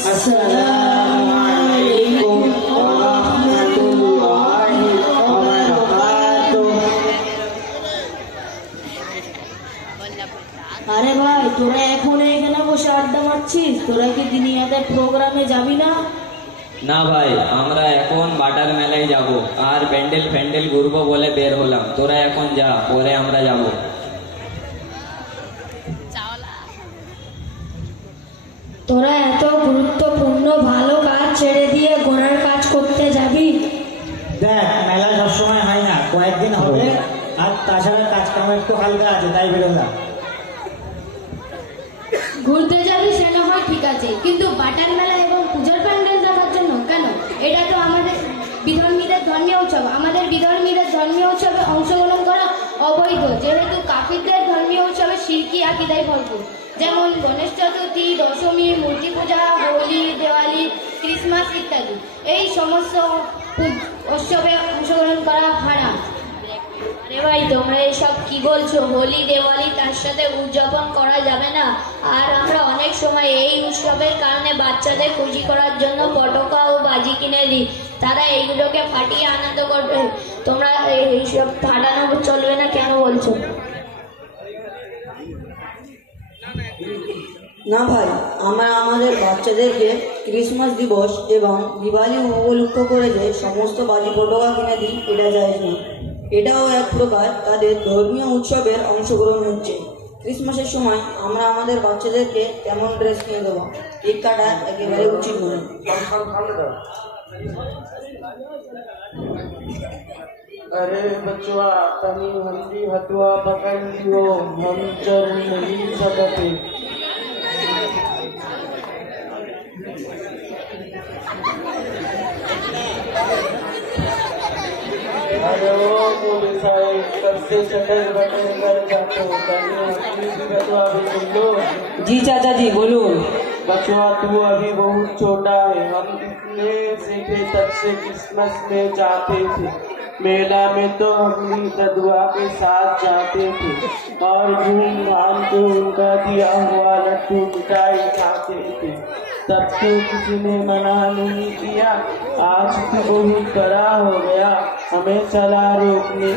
আসসালামু আলাইকুম ওয়া রাহমাতুল্লাহি ওয়া বারাকাতুহু। আরে ভাই, তোরা এখন এখানে বসে আড্ডা মারছিস? তোরা কি দিনিয়াদের প্রোগ্রামে যাবি না? না ভাই, আমরা এখন বাটার মেলায় যাব আর প্যান্ডেল ঘুরবো বলে বের হলাম। তোরা এখন যা, পরে আমরা যাব। তোরা এত গুরুত্বপূর্ণ ভালো কাজ ছেড়ে দিয়ে গোনার কাজ করতে যাবি? দেখ, মেলা সবসময় হয় না, কয়েকদিন হবে, আর তাছাড়া কাজ কাম একটু হালকা আছে, তাই বেরোলাম। ঘুরতে যাবি সেটা হয় ঠিক আছে, কিন্তু বাটার মেলা এবং পূজার প্যান্ডেল দেখার জন্য কেন? এটা তো আমাদের বিধর্মীদের ধর্মীয় উৎসব। আমাদের বিধর্মীদের ধর্মীয় উৎসবে অংশগ্রহণ করা অবৈধ, যেহেতু কাফিরদের ধর্মীয় উৎসবে শিরকি আকীদায় ভরপুর, যেমন গণেশ চতুর্থী, দশমী, মূর্তি পূজা, হোলি, দেওয়ালি, ক্রিসমাস ইত্যাদি। এই সমস্ত উৎসবে অংশগ্রহণ করা হারাম। আরে ভাই, তোমরা এসব কি বলছো? হোলি, দেওয়ালি তার সাথে উদযাপন করা যাবে না। আর আমরা অনেক সময় এই উৎসবের কারণে বাচ্চাদের খুশি করার জন্য পটকা ও বাজি কিনে দিই, তারা এইগুলোকে ফাটিয়ে আনন্দ করবে। তোমরা এইসব ফাটানো চলবে না কেন বলছো? না ভাই, আমরা আমাদের বাচ্চাদেরকে ক্রিসমাস দিবস এবং দিওয়ালি উপলক্ষ করে যে সমস্ত বাজি পটকা কিনে দিই, এটা জায়েজ না। এটাও এক প্রকার তাদের ধর্মীয় উৎসবের অংশগ্রহণ হচ্ছে। ক্রিসমাসের সময় আমরা আমাদের বাচ্চাদেরকে তেমন ড্রেস কিনে দেবো, কেক কাটা একেবারে উচিত নয়। अरे बचवा, तनी हंडी हथुआ पकड़ लियो, हम चल नहीं सकते। अरे वो पुलिस आए, कब से चटर बटर कर जाते हो, तनी हंडी हथुआ भी सुन लो। जी चाचा जी, बोलून। बचवा, तू अभी बहुत छोटा है, हम इतने सीखे तब से क्रिसमस में जाते थे। मेला में तो हम भी ददुआ के साथ जाते थे और धूमधाम से उनका दिया हुआ लड्डू मिठाई खाते थे। तब तो किसी ने मना नहीं किया। आज तो बहुत बड़ा हो गया, हमें चला रोकने।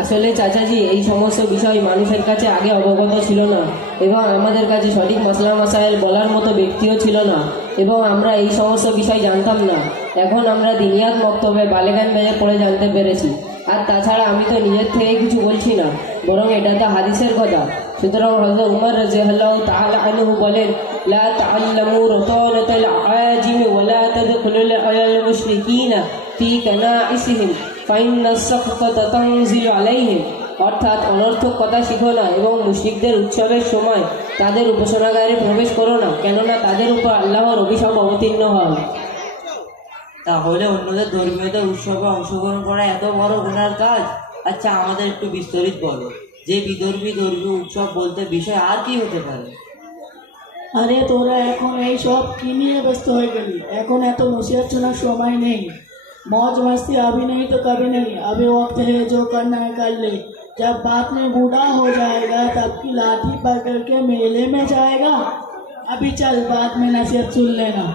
আসলে চাচাজি, এই সমস্ত বিষয় মানুষের কাছে আগে অবগত ছিল না এবং আমাদের কাছে সঠিক মশলা মশাইল বলার মতো ব্যক্তিও ছিল না এবং আমরা এই সমস্ত বিষয় জানতাম না। এখন আমরা দিনিয়াত মক্তবে বালেগান বেজে পড়ে জানতে পেরেছি। আর তাছাড়া আমি তো নিজের থেকে কিছু বলছি না, বরং এটা তো হাদিসের কথা। সুতরাং হযরত উমর রাদিয়াল্লাহু তাআলা আনহু বলেন, লা তাআল্লামু রুতানাতাল আজিম ওয়া লা তাদখুলুল আলাল মুশরিকিনা ফি কানাইসিহিম ফাইন্নাস সাখতাতা তানজিলু আলাইহিম। অর্থাৎ অনর্থক কথা শিখো না এবং মুশরিকদের উৎসবের সময় তাদের উপাসনাগারে প্রবেশ করো না, কেননা তাদের উপর আল্লাহর অভিশাপ অবতীর্ণ হয়। তাহলে অন্যদের ধর্মীয় উৎসবে অংশগ্রহণ করা এত বড় গুনার কাজ? আচ্ছা, আমাদের একটু বিস্তারিত বলো, যে বিধর্মী ধর্মীয় উৎসব বলতে বিষয় আর কি হতে পারে? আরে তোরা এখন এই সব কি নিয়ে ব্যস্ত হয়ে গেলি? এখন এত নসিহত শোনার সময় নেই। मौज मस्ती अभी नहीं तो कभी नहीं, अभी वक्त है जो करना है कर ले। जब बाप में बूढ़ा हो जाएगा तब की लाठी पकड़ के मेले में जाएगा। अभी चल, बाद में नसीहत सुन लेना।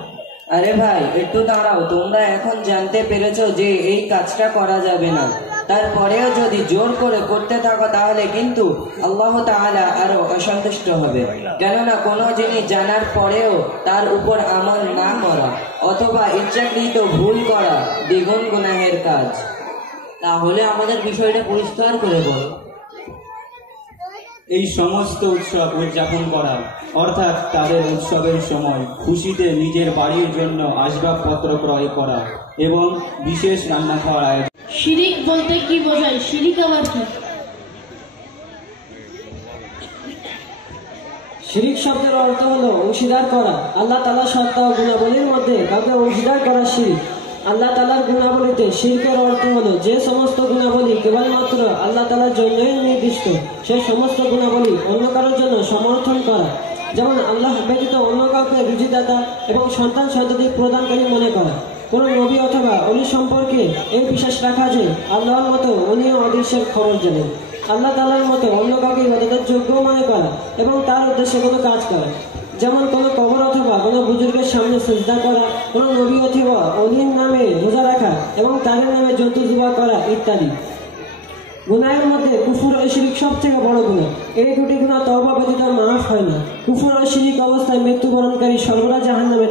আরে ভাই, একটু দাঁড়াও। তোমরা এখন জানতে পেরেছো যে এই কাজটা করা যাবে না, তারপরেও যদি জোর করে করতে থাকো তাহলে কিন্তু আল্লাহ তাআলা আরো অসন্তুষ্ট হবে। কেননা কোনো জিনিস জানার পরেও তার উপর আমল না করা অথবা ইচ্ছাকৃত ভুল করা দ্বিগুণ গুনাহের কাজ। তাহলে আমাদের বিষয়টা পরিষ্কার করে বলো। এই সমস্ত উৎসব উদযাপন করা অর্থাৎ তাদের উৎসবের সময় খুশিতে নিজের বাড়ির জন্য আসবাবপত্র ক্রয় করা এবং বিশেষ রান্না খাওয়ার আয়োজন। শিরিক বলতে কি বোঝায়? শিরিক আবার কি? শিরিক শব্দের অর্থ হলো অংশীদার করা। আল্লাহ তাআলার সত্তা ও গুণাবলীর মধ্যে কাউকে অংশীদার করা শিরক। আল্লাহ তাআলার গুণাবলীতে শিরকের অর্থ হলো যে সমস্ত গুণাবলী কেবলমাত্র আল্লাহ তাআলার জন্যই নির্দিষ্ট, সে সমস্ত গুণাবলী অন্য কারোর জন্য সমর্থন করা, যেমন আল্লাহ ব্যতীত অন্য কাউকে রুজিদাতা এবং সন্তান সন্ততি প্রদানকারী মনে করা। কোনো নবী অথবা অলি সম্পর্কে এই বিশ্বাস রাখা যে আল্লাহর মতো উনিও অদৃশ্যের খবর জানেন। আল্লাহ তাআলার মতো অন্য কাউকে ইবাদতের যোগ্য মনে করা এবং তার উদ্দেশ্যে কোনো কাজ করা, যেমন কোনো কবর অথবা কোনো বুজুর্গের সামনে সেজদা করা, কোনো নবী অথবা অলির নামে রোজা রাখা এবং তাদের নামে জন্তু জুবা করা ইত্যাদি। গুনাহের মধ্যে কুফর ও শিরিক সব থেকে বড় গুনাহ। এই দুটি গুনাহ তওবা ব্যতীত মাফ হয় না। কুফর ও শিরিক অবস্থায় মৃত্যুবরণকারী সর্বদা জাহান্নামে